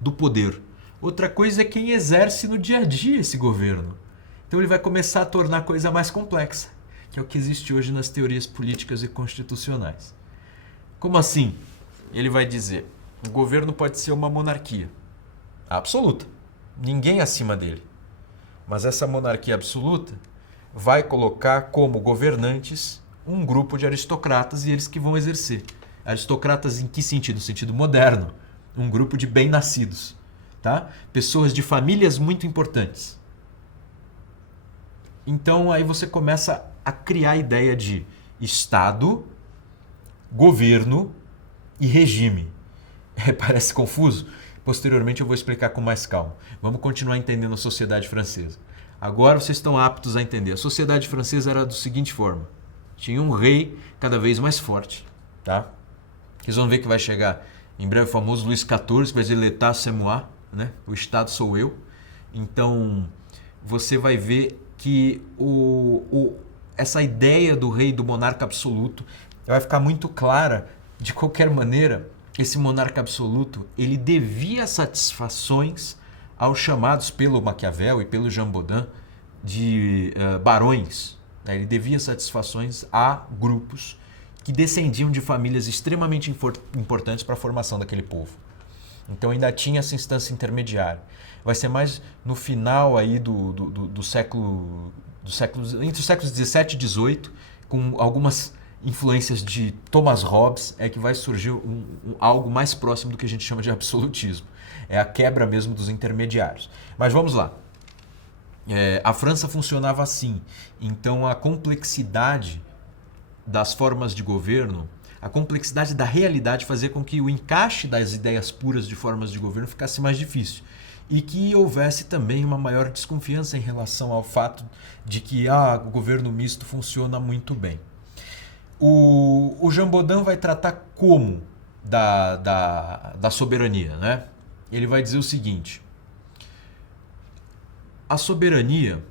do poder. Outra coisa é quem exerce no dia a dia esse governo. Então ele vai começar a tornar a coisa mais complexa, que é o que existe hoje nas teorias políticas e constitucionais. Como assim? Ele vai dizer, o governo pode ser uma monarquia absoluta, ninguém acima dele. Mas essa monarquia absoluta vai colocar como governantes um grupo de aristocratas e eles que vão exercer. Aristocratas em que sentido? No sentido moderno. Um grupo de bem-nascidos. Tá? Pessoas de famílias muito importantes. Então aí você começa a criar a ideia de Estado, governo e regime. Parece confuso? Posteriormente eu vou explicar com mais calma. Vamos continuar entendendo a sociedade francesa. Agora vocês estão aptos a entender. A sociedade francesa era da seguinte forma. Tinha um rei cada vez mais forte. Tá? Vocês vão ver que vai chegar em breve o famoso Luís XIV, que vai dizer l'État c'est moi, né? O Estado sou eu. Então, você vai ver que essa ideia do rei, do monarca absoluto, vai ficar muito clara. De qualquer maneira, esse monarca absoluto, ele devia satisfações aos chamados pelo Maquiavel e pelo Jean Bodin de barões. Ele devia satisfações a grupos que descendiam de famílias extremamente importantes para a formação daquele povo. Então ainda tinha essa instância intermediária. Vai ser mais no final aí do século, entre os séculos 17 e 18, com algumas influências de Thomas Hobbes, é que vai surgir algo mais próximo do que a gente chama de absolutismo. É a quebra mesmo dos intermediários. Mas vamos lá. A França funcionava assim. Então a complexidade das formas de governo, a complexidade da realidade fazia com que o encaixe das ideias puras de formas de governo ficasse mais difícil. E que houvesse também uma maior desconfiança em relação ao fato de que o governo misto funciona muito bem. O Jean Bodin vai tratar como da soberania, né? Ele vai dizer o seguinte: a soberania,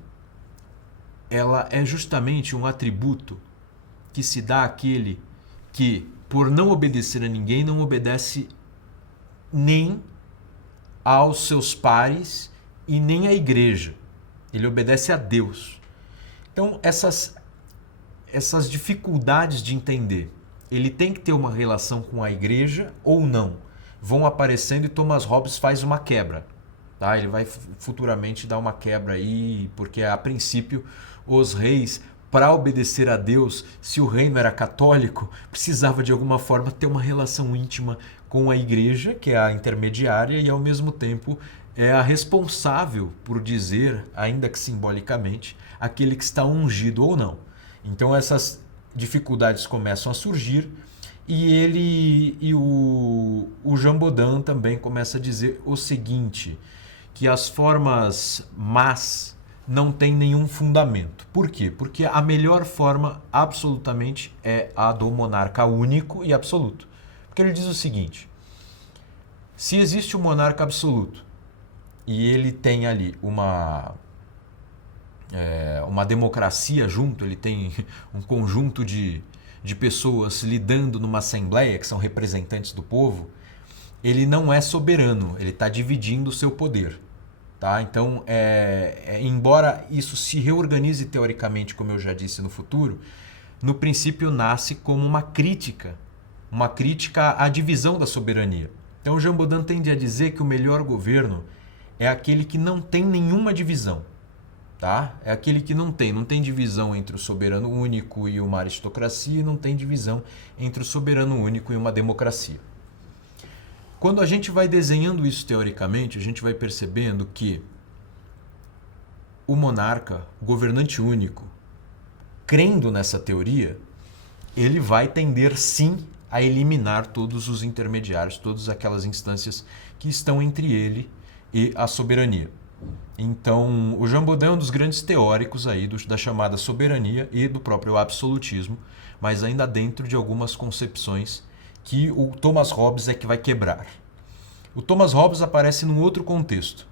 ela é justamente um atributo que se dá àquele que, por não obedecer a ninguém, não obedece nem aos seus pares e nem à igreja. Ele obedece a Deus. Então, essas dificuldades de entender, ele tem que ter uma relação com a igreja ou não, vão aparecendo e Thomas Hobbes faz uma quebra. Tá? Ele vai futuramente dar uma quebra aí, porque a princípio os reis, para obedecer a Deus, se o reino era católico, precisava de alguma forma ter uma relação íntima com a igreja, que é a intermediária, e ao mesmo tempo é a responsável por dizer, ainda que simbolicamente, aquele que está ungido ou não. Então essas dificuldades começam a surgir e o Jean Bodin também começa a dizer o seguinte, que as formas más não tem nenhum fundamento. Por quê? Porque a melhor forma absolutamente é a do monarca único e absoluto. Porque ele diz o seguinte: se existe um monarca absoluto e ele tem ali uma democracia junto, ele tem um conjunto de pessoas lidando numa assembleia, que são representantes do povo, ele não é soberano, ele está dividindo o seu poder. Tá? Então, embora isso se reorganize teoricamente, como eu já disse, no futuro, no princípio nasce como uma crítica à divisão da soberania. Então, o Jean Bodin tende a dizer que o melhor governo é aquele que não tem nenhuma divisão. Tá? É aquele que não tem divisão entre o soberano único e uma aristocracia, e não tem divisão entre o soberano único e uma democracia. Quando a gente vai desenhando isso teoricamente, a gente vai percebendo que o monarca, o governante único, crendo nessa teoria, ele vai tender sim a eliminar todos os intermediários, todas aquelas instâncias que estão entre ele e a soberania. Então, o Jean Bodin é um dos grandes teóricos aí da chamada soberania e do próprio absolutismo, mas ainda dentro de algumas concepções que o Thomas Hobbes é que vai quebrar. O Thomas Hobbes aparece num outro contexto.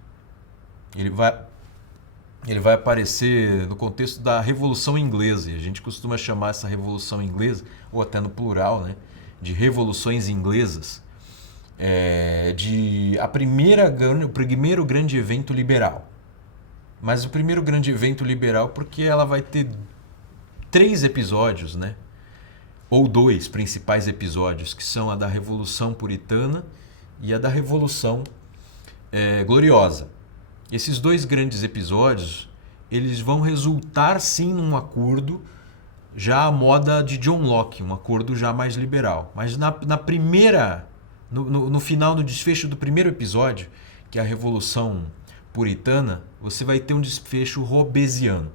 Ele vai aparecer no contexto da Revolução Inglesa, e a gente costuma chamar essa Revolução Inglesa, ou até no plural, né, de revoluções inglesas, o primeiro grande evento liberal. Mas o primeiro grande evento liberal porque ela vai ter 3 episódios, né? Ou 2 principais episódios, que são a da Revolução Puritana e a da Revolução Gloriosa. Esses 2 grandes episódios, eles vão resultar sim num acordo já à moda de John Locke, um acordo já mais liberal. Mas no final, no desfecho do primeiro episódio, que é a Revolução Puritana, você vai ter um desfecho hobbesiano.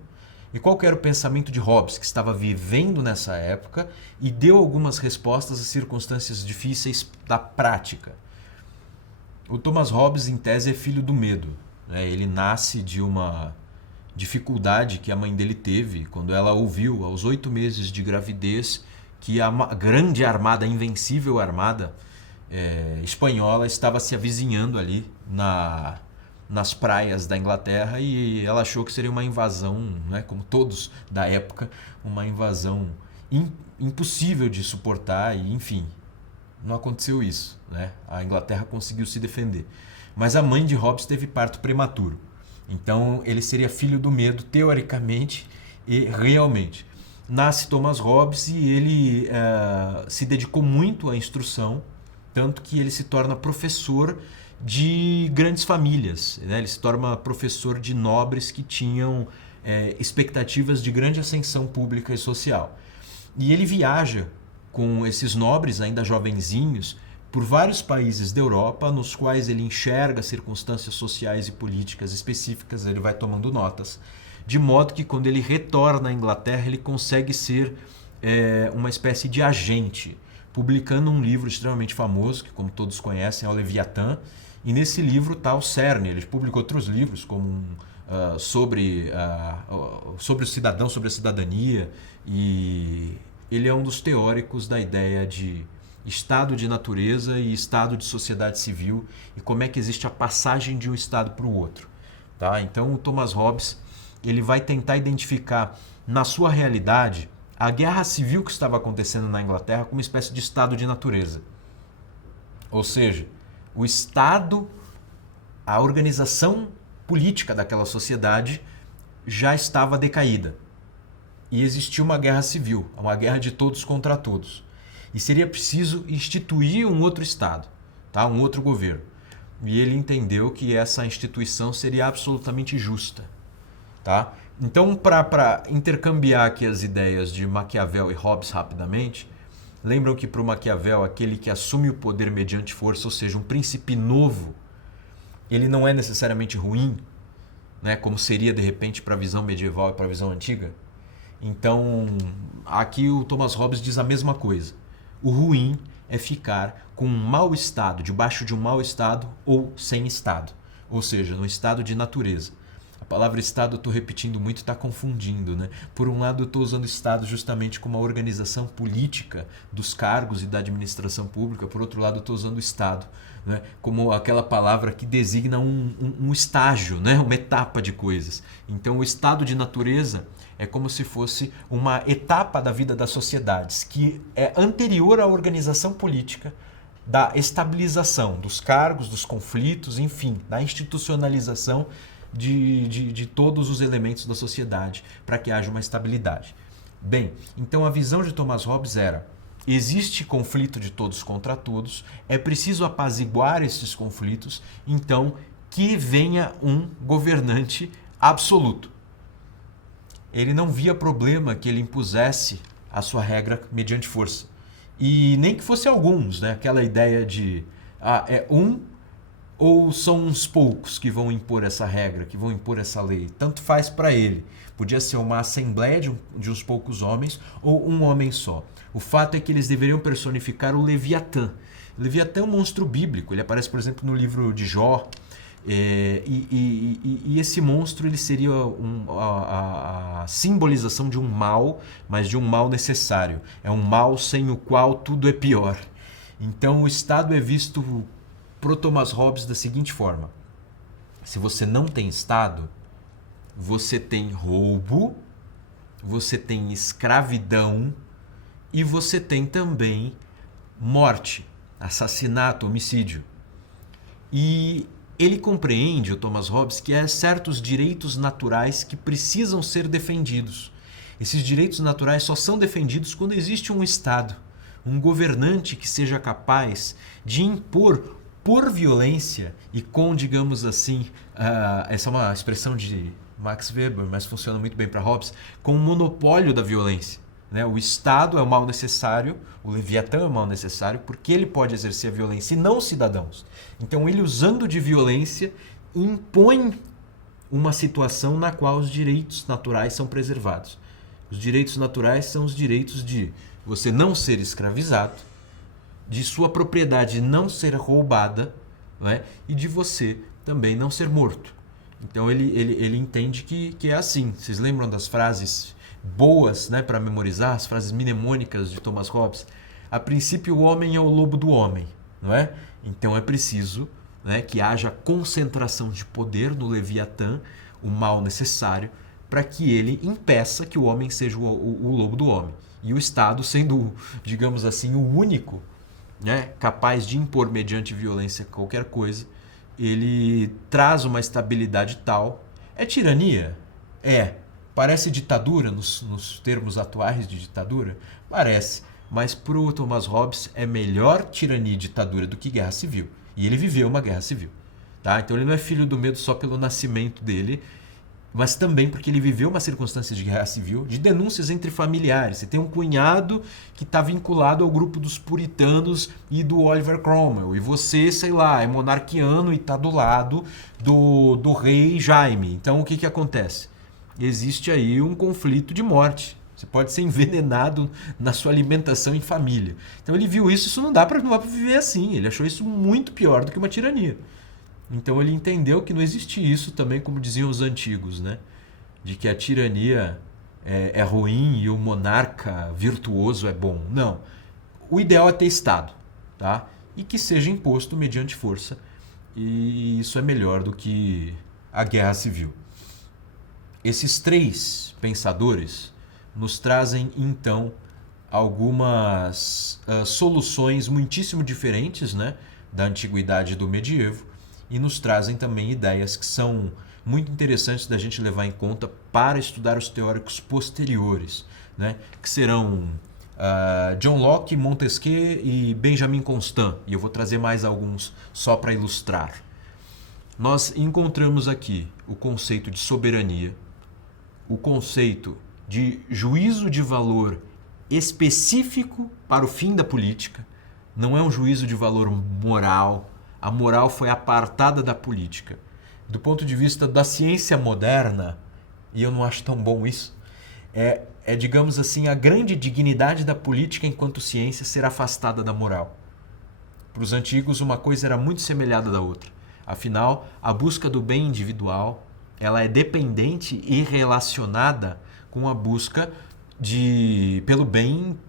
E qual que era o pensamento de Hobbes, que estava vivendo nessa época e deu algumas respostas a circunstâncias difíceis da prática? O Thomas Hobbes, em tese, é filho do medo. Ele nasce de uma dificuldade que a mãe dele teve quando ela ouviu, aos 8 meses de gravidez, que a grande armada, a invencível armada espanhola estava se avizinhando ali nas praias da Inglaterra, e ela achou que seria uma invasão, né, como todos da época, uma invasão impossível de suportar, e enfim, não aconteceu isso, né? A Inglaterra conseguiu se defender. Mas a mãe de Hobbes teve parto prematuro. Então ele seria filho do medo, teoricamente e realmente. Nasce Thomas Hobbes e ele se dedicou muito à instrução, tanto que ele se torna professor de grandes famílias, né? Ele se torna professor de nobres que tinham expectativas de grande ascensão pública e social. E ele viaja com esses nobres, ainda jovenzinhos, por vários países da Europa, nos quais ele enxerga circunstâncias sociais e políticas específicas, ele vai tomando notas, de modo que quando ele retorna à Inglaterra, ele consegue ser uma espécie de agente, publicando um livro extremamente famoso, que como todos conhecem, é o Leviatã, e nesse livro está o cerne. Ele publicou outros livros, como sobre o cidadão, sobre a cidadania, e ele é um dos teóricos da ideia de estado de natureza e estado de sociedade civil, e como é que existe a passagem de um estado para o outro. Tá? Então o Thomas Hobbes ele vai tentar identificar na sua realidade a guerra civil que estava acontecendo na Inglaterra como uma espécie de estado de natureza. Ou seja, o Estado, a organização política daquela sociedade já estava decaída. E existia uma guerra civil, uma guerra de todos contra todos. E seria preciso instituir um outro Estado, tá? Um outro governo. E ele entendeu que essa instituição seria absolutamente justa. Tá? Então, para intercambiar aqui as ideias de Maquiavel e Hobbes rapidamente, lembram que para o Maquiavel, aquele que assume o poder mediante força, ou seja, um príncipe novo, ele não é necessariamente ruim, né? Como seria de repente para a visão medieval e para a visão antiga. Então, aqui o Thomas Hobbes diz a mesma coisa. O ruim é ficar com um mau estado, debaixo de um mau estado ou sem estado, ou seja, no estado de natureza. A palavra Estado eu estou repetindo muito, está confundindo, né? Por um lado eu estou usando Estado justamente como a organização política dos cargos e da administração pública, por outro lado eu estou usando o Estado, né, como aquela palavra que designa um estágio, né, uma etapa de coisas. Então o estado de natureza é como se fosse uma etapa da vida das sociedades que é anterior à organização política, da estabilização dos cargos, dos conflitos, enfim, da institucionalização de todos os elementos da sociedade para que haja uma estabilidade. Bem, então a visão de Thomas Hobbes era: existe conflito de todos contra todos, é preciso apaziguar esses conflitos, então que venha um governante absoluto. Ele não via problema que ele impusesse a sua regra mediante força. E nem que fosse alguns, né? Aquela ideia de é um ou são uns poucos que vão impor essa regra, que vão impor essa lei. Tanto faz para ele. Podia ser uma assembleia de uns poucos homens ou um homem só. O fato é que eles deveriam personificar o Leviatã. O Leviatã é um monstro bíblico. Ele aparece, por exemplo, no livro de Jó. E esse monstro ele seria a simbolização de um mal, mas de um mal necessário. É um mal sem o qual tudo é pior. Então o Estado é visto por Thomas Hobbes da seguinte forma: se você não tem Estado, você tem roubo, você tem escravidão e você tem também morte, assassinato, homicídio. E ele compreende, o Thomas Hobbes, que há certos direitos naturais que precisam ser defendidos. Esses direitos naturais só são defendidos quando existe um Estado, um governante que seja capaz de impor por violência e com, digamos assim, essa é uma expressão de Max Weber, mas funciona muito bem para Hobbes, com o monopólio da violência. Né? O Estado é o mal necessário, o Leviatã é o mal necessário, porque ele pode exercer a violência e não os cidadãos. Então ele, usando de violência, impõe uma situação na qual os direitos naturais são preservados. Os direitos naturais são os direitos de você não ser escravizado, de sua propriedade não ser roubada, né? E de você também não ser morto. Então ele entende que é assim. Vocês lembram das frases boas, né, para memorizar, as frases mnemônicas de Thomas Hobbes? A princípio, o homem é o lobo do homem, não é? Então é preciso, né, que haja concentração de poder no Leviatã, o mal necessário, para que ele impeça que o homem seja o lobo do homem. E o Estado, sendo, digamos assim, o único, né, capaz de impor mediante violência qualquer coisa, ele traz uma estabilidade tal. É tirania? É. Parece ditadura nos termos atuais de ditadura? Parece. Mas para o Thomas Hobbes é melhor tirania e ditadura do que guerra civil. E ele viveu uma guerra civil. Tá? Então ele não é filho do medo só pelo nascimento dele, mas também porque ele viveu uma circunstância de guerra civil, de denúncias entre familiares. Você tem um cunhado que está vinculado ao grupo dos puritanos e do Oliver Cromwell. E você, sei lá, é monarquiano e está do lado do rei Jaime. Então o que acontece? Existe aí um conflito de morte. Você pode ser envenenado na sua alimentação em família. Então ele viu isso não dá para viver assim. Ele achou isso muito pior do que uma tirania. Então ele entendeu que não existe isso também, como diziam os antigos, né? De que a tirania é ruim e o monarca virtuoso é bom. Não. O ideal é ter Estado, tá? E que seja imposto mediante força. E isso é melhor do que a guerra civil. Esses três pensadores nos trazem, então, algumas soluções muitíssimo diferentes, né, da antiguidade e do medievo, e nos trazem também ideias que são muito interessantes da gente levar em conta para estudar os teóricos posteriores, né, que serão John Locke, Montesquieu e Benjamin Constant, e eu vou trazer mais alguns só para ilustrar. Nós encontramos aqui o conceito de soberania, o conceito de juízo de valor específico para o fim da política. Não é um juízo de valor moral. A moral foi apartada da política. Do ponto de vista da ciência moderna, e eu não acho tão bom isso, digamos assim, a grande dignidade da política enquanto ciência ser afastada da moral. Para os antigos, uma coisa era muito semelhada da outra. Afinal, a busca do bem individual, ela é dependente e relacionada com a busca pelo bem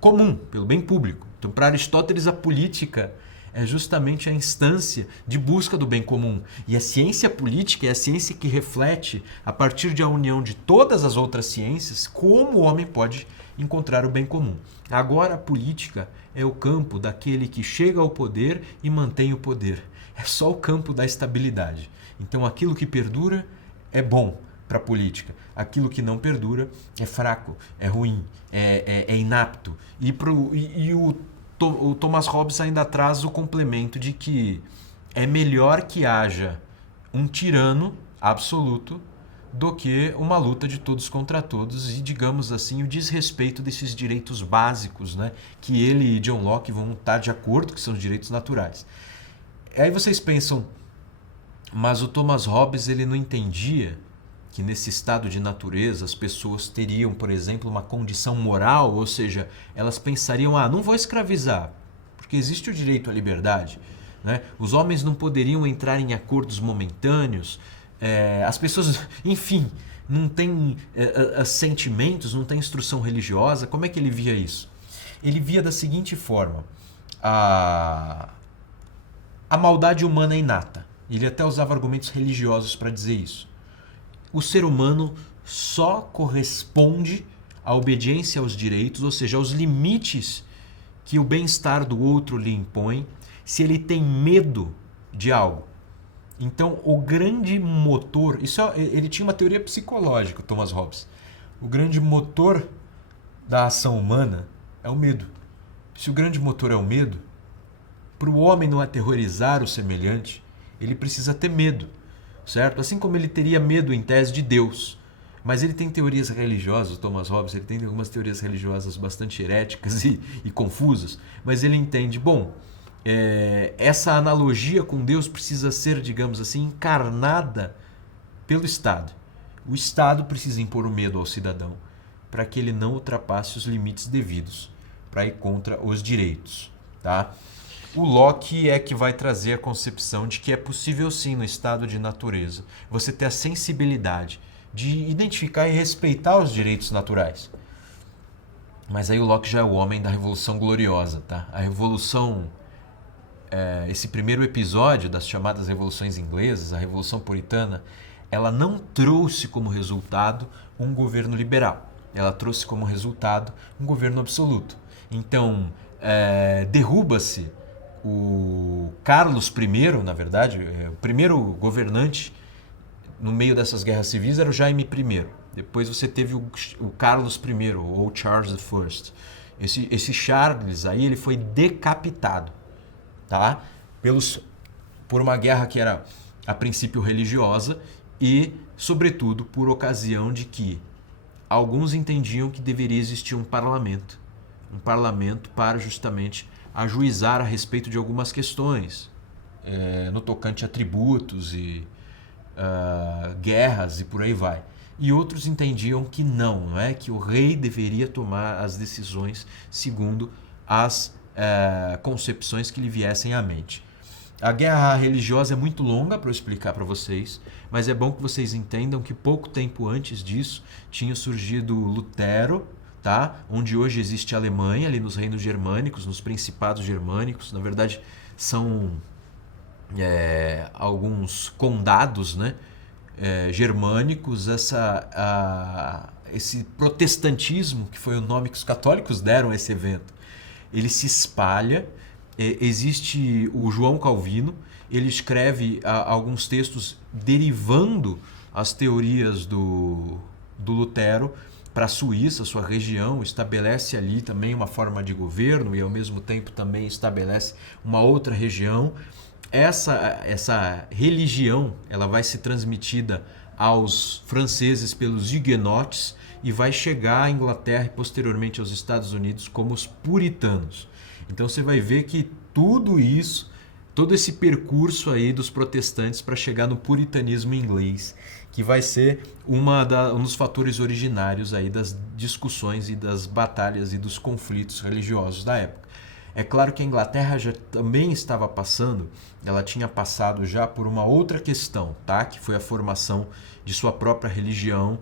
comum, pelo bem público. Então, para Aristóteles, a política é justamente a instância de busca do bem comum. E a ciência política é a ciência que reflete, a partir da união de todas as outras ciências, como o homem pode encontrar o bem comum. Agora, a política é o campo daquele que chega ao poder e mantém o poder. É só o campo da estabilidade. Então, aquilo que perdura é bom para a política. Aquilo que não perdura é fraco, é ruim, é inapto. E o Thomas Hobbes ainda traz o complemento de que é melhor que haja um tirano absoluto do que uma luta de todos contra todos e, digamos assim, o desrespeito desses direitos básicos, né, que ele e John Locke vão estar de acordo, que são os direitos naturais. Aí vocês pensam, mas o Thomas Hobbes ele não entendia que nesse estado de natureza as pessoas teriam, por exemplo, uma condição moral, ou seja, elas pensariam, não vou escravizar, porque existe o direito à liberdade, né? Os homens não poderiam entrar em acordos momentâneos, as pessoas, enfim, não têm sentimentos, não têm instrução religiosa. Como é que ele via isso? Ele via da seguinte forma, a maldade humana é inata. Ele até usava argumentos religiosos para dizer isso. O ser humano só corresponde à obediência aos direitos, ou seja, aos limites que o bem-estar do outro lhe impõe, se ele tem medo de algo. Então, o grande motor... ele tinha uma teoria psicológica, Thomas Hobbes. O grande motor da ação humana é o medo. Se o grande motor é o medo, para o homem não aterrorizar o semelhante, ele precisa ter medo. Certo? Assim como ele teria medo em tese de Deus, mas ele tem teorias religiosas, Thomas Hobbes, ele tem algumas teorias religiosas bastante heréticas e confusas, mas ele entende, essa analogia com Deus precisa ser, digamos assim, encarnada pelo Estado. O Estado precisa impor o medo ao cidadão para que ele não ultrapasse os limites devidos, para ir contra os direitos, tá? O Locke é que vai trazer a concepção de que é possível sim, no estado de natureza, você ter a sensibilidade de identificar e respeitar os direitos naturais. Mas aí o Locke já é o homem da Revolução Gloriosa, tá? A Revolução, esse primeiro episódio das chamadas Revoluções Inglesas, a Revolução Puritana, ela não trouxe como resultado um governo liberal. Ela trouxe como resultado um governo absoluto. Então, derruba-se o Carlos I, na verdade, o primeiro governante no meio dessas guerras civis era o Jaime I. Depois você teve o Carlos I, ou Charles I. Esse Charles aí, ele foi decapitado, tá? Por uma guerra que era, a princípio, religiosa e, sobretudo, por ocasião de que alguns entendiam que deveria existir um parlamento para justamente ajuizar a respeito de algumas questões, no tocante a tributos e guerras e por aí vai. E outros entendiam que não é que o rei deveria tomar as decisões segundo as concepções que lhe viessem à mente. A guerra religiosa é muito longa para eu explicar para vocês, mas é bom que vocês entendam que pouco tempo antes disso tinha surgido Lutero, tá? Onde hoje existe a Alemanha, ali nos reinos germânicos, nos principados germânicos. Na verdade, são alguns condados, né? Germânicos. Esse protestantismo, que foi o nome que os católicos deram a esse evento, ele se espalha. Existe o João Calvino, ele escreve alguns textos derivando as teorias do Lutero para a Suíça, sua região, estabelece ali também uma forma de governo e ao mesmo tempo também estabelece uma outra região. Essa religião, ela vai ser transmitida aos franceses pelos huguenotes e vai chegar à Inglaterra e posteriormente aos Estados Unidos como os puritanos. Então você vai ver que tudo isso, todo esse percurso aí dos protestantes para chegar no puritanismo inglês, que vai ser um dos fatores originários aí das discussões e das batalhas e dos conflitos religiosos da época. É claro que a Inglaterra já também estava passando, ela tinha passado já por uma outra questão, tá? Que foi a formação de sua própria religião,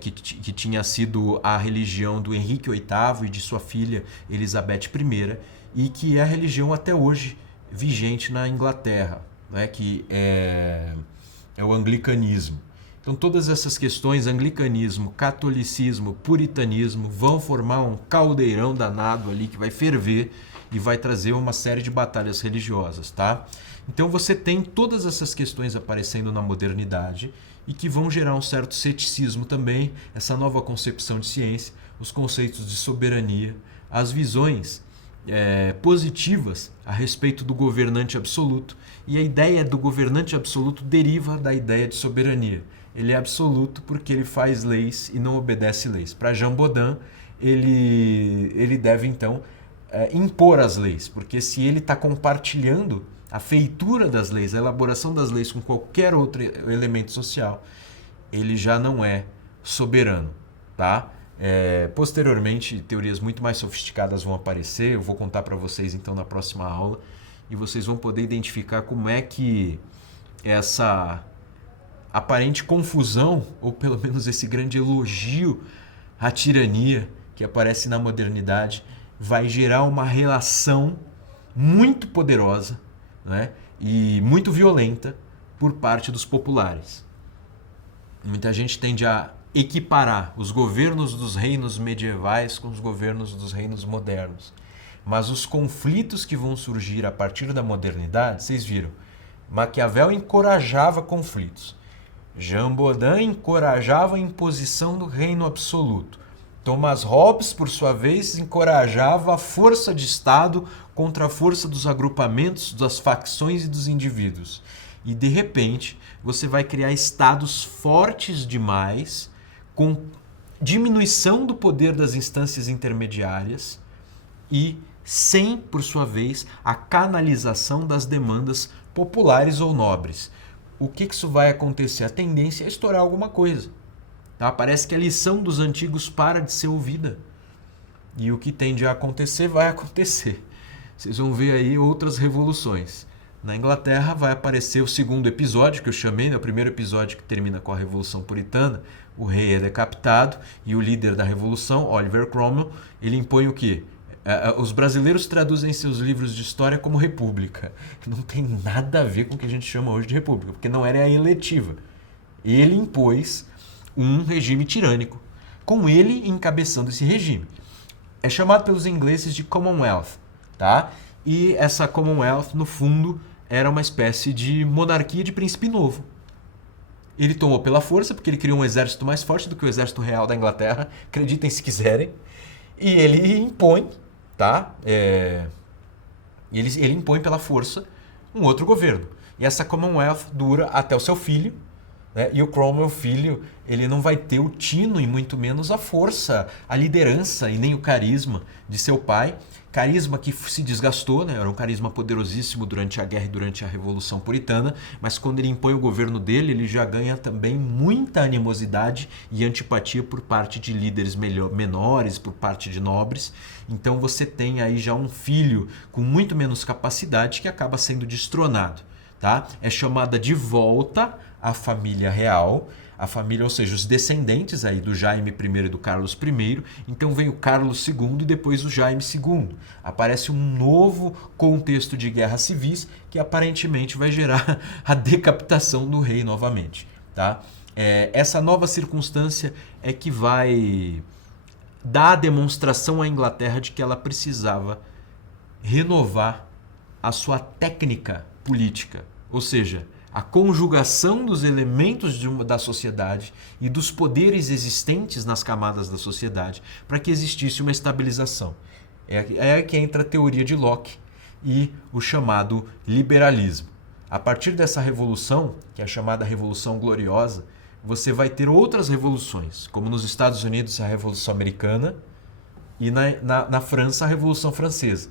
que tinha sido a religião do Henrique VIII e de sua filha Elizabeth I, e que é a religião até hoje vigente na Inglaterra, né? Que é o anglicanismo. Então todas essas questões, anglicanismo, catolicismo, puritanismo, vão formar um caldeirão danado ali que vai ferver e vai trazer uma série de batalhas religiosas, tá? Então você tem todas essas questões aparecendo na modernidade e que vão gerar um certo ceticismo também, essa nova concepção de ciência, os conceitos de soberania, as visões positivas a respeito do governante absoluto, e a ideia do governante absoluto deriva da ideia de soberania. Ele é absoluto porque ele faz leis e não obedece leis. Para Jean Bodin, ele deve então impor as leis, porque se ele está compartilhando a feitura das leis, a elaboração das leis com qualquer outro elemento social, ele já não é soberano, tá? Posteriormente, teorias muito mais sofisticadas vão aparecer, eu vou contar para vocês então na próxima aula, e vocês vão poder identificar como é que essa aparente confusão, ou pelo menos esse grande elogio à tirania que aparece na modernidade, vai gerar uma relação muito poderosa, né, e muito violenta por parte dos populares. Muita gente tende a equiparar os governos dos reinos medievais com os governos dos reinos modernos. Mas os conflitos que vão surgir a partir da modernidade, vocês viram, Maquiavel encorajava conflitos. Jean Bodin encorajava a imposição do reino absoluto. Thomas Hobbes, por sua vez, encorajava a força de Estado contra a força dos agrupamentos, das facções e dos indivíduos. E, de repente, você vai criar estados fortes demais, com diminuição do poder das instâncias intermediárias e sem, por sua vez, a canalização das demandas populares ou nobres. O que isso vai acontecer? A tendência é estourar alguma coisa. Tá? Parece que a lição dos antigos para de ser ouvida. E o que tende a acontecer, vai acontecer. Vocês vão ver aí outras revoluções. Na Inglaterra vai aparecer o segundo episódio, que eu chamei, né? O primeiro episódio que termina com a Revolução Puritana. O rei é decapitado e o líder da Revolução, Oliver Cromwell, ele impõe o quê? Os brasileiros traduzem seus livros de história como república. Não tem nada a ver com o que a gente chama hoje de república, porque não era a eletiva. Ele impôs um regime tirânico, com ele encabeçando esse regime. É chamado pelos ingleses de Commonwealth, tá? E essa Commonwealth, no fundo, era uma espécie de monarquia de príncipe novo. Ele tomou pela força, porque ele criou um exército mais forte do que o exército real da Inglaterra, acreditem se quiserem, e ele impõe, tá? Ele impõe pela força um outro governo. E essa Commonwealth dura até o seu filho, né? E o Cromwell, filho, ele não vai ter o tino e muito menos a força, a liderança e nem o carisma de seu pai. Carisma que se desgastou, né? Era um carisma poderosíssimo durante a guerra e durante a Revolução Puritana, mas quando ele impõe o governo dele, ele já ganha também muita animosidade e antipatia por parte de líderes menores, por parte de nobres. Então você tem aí já um filho com muito menos capacidade que acaba sendo destronado, tá? É chamada de volta a família real, a família, ou seja, os descendentes aí do Jaime I e do Carlos I. Então vem o Carlos II e depois o Jaime II. Aparece um novo contexto de guerras civis que aparentemente vai gerar a decapitação do rei novamente, tá? Essa nova circunstância é que vai dar a demonstração à Inglaterra de que ela precisava renovar a sua técnica política, ou seja, a conjugação dos elementos da sociedade e dos poderes existentes nas camadas da sociedade para que existisse uma estabilização. É que entra a teoria de Locke e o chamado liberalismo. A partir dessa revolução, que é a chamada Revolução Gloriosa, você vai ter outras revoluções, como nos Estados Unidos a Revolução Americana e na França a Revolução Francesa.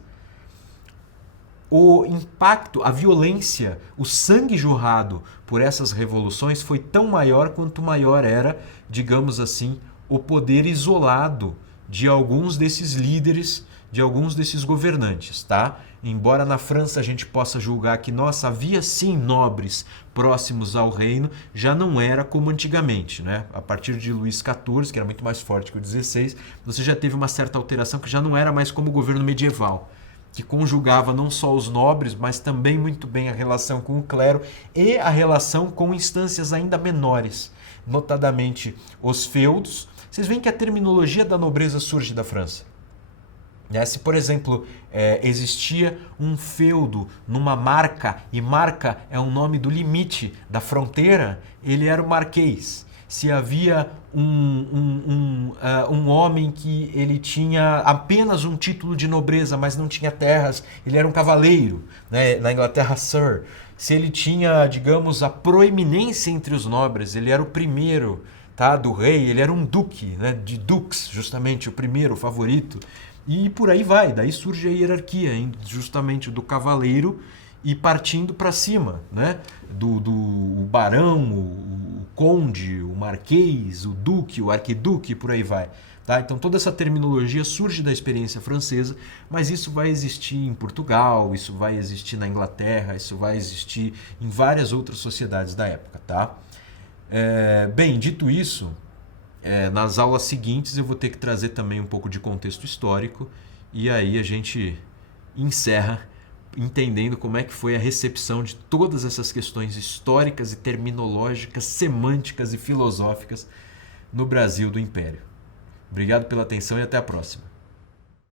O impacto, a violência, o sangue jorrado por essas revoluções foi tão maior quanto maior era, digamos assim, o poder isolado de alguns desses líderes de alguns desses governantes, tá? Embora na França a gente possa julgar que, nossa, havia sim nobres próximos ao reino, já não era como antigamente, né? A partir de Luís XIV, que era muito mais forte que o XVI, você já teve uma certa alteração que já não era mais como o governo medieval, que conjugava não só os nobres, mas também muito bem a relação com o clero e a relação com instâncias ainda menores, notadamente os feudos. Vocês veem que a terminologia da nobreza surge da França. Se, por exemplo, existia um feudo numa marca, e marca é um nome do limite da fronteira, ele era o marquês. Se havia um homem que ele tinha apenas um título de nobreza, mas não tinha terras, ele era um cavaleiro, né? Na Inglaterra, Sir. Se ele tinha, digamos, a proeminência entre os nobres, ele era o primeiro, tá, do rei, ele era um duque, né? De dux, justamente, o primeiro, o favorito. E por aí vai, daí surge a hierarquia, justamente do cavaleiro e partindo para cima, né? Do barão, o conde, o marquês, o duque, o arquiduque, por aí vai. Tá? Então toda essa terminologia surge da experiência francesa, mas isso vai existir em Portugal, isso vai existir na Inglaterra, isso vai existir em várias outras sociedades da época. Tá? Bem, dito isso, nas aulas seguintes eu vou ter que trazer também um pouco de contexto histórico e aí a gente encerra entendendo como é que foi a recepção de todas essas questões históricas e terminológicas, semânticas e filosóficas no Brasil do Império. Obrigado pela atenção e até a próxima.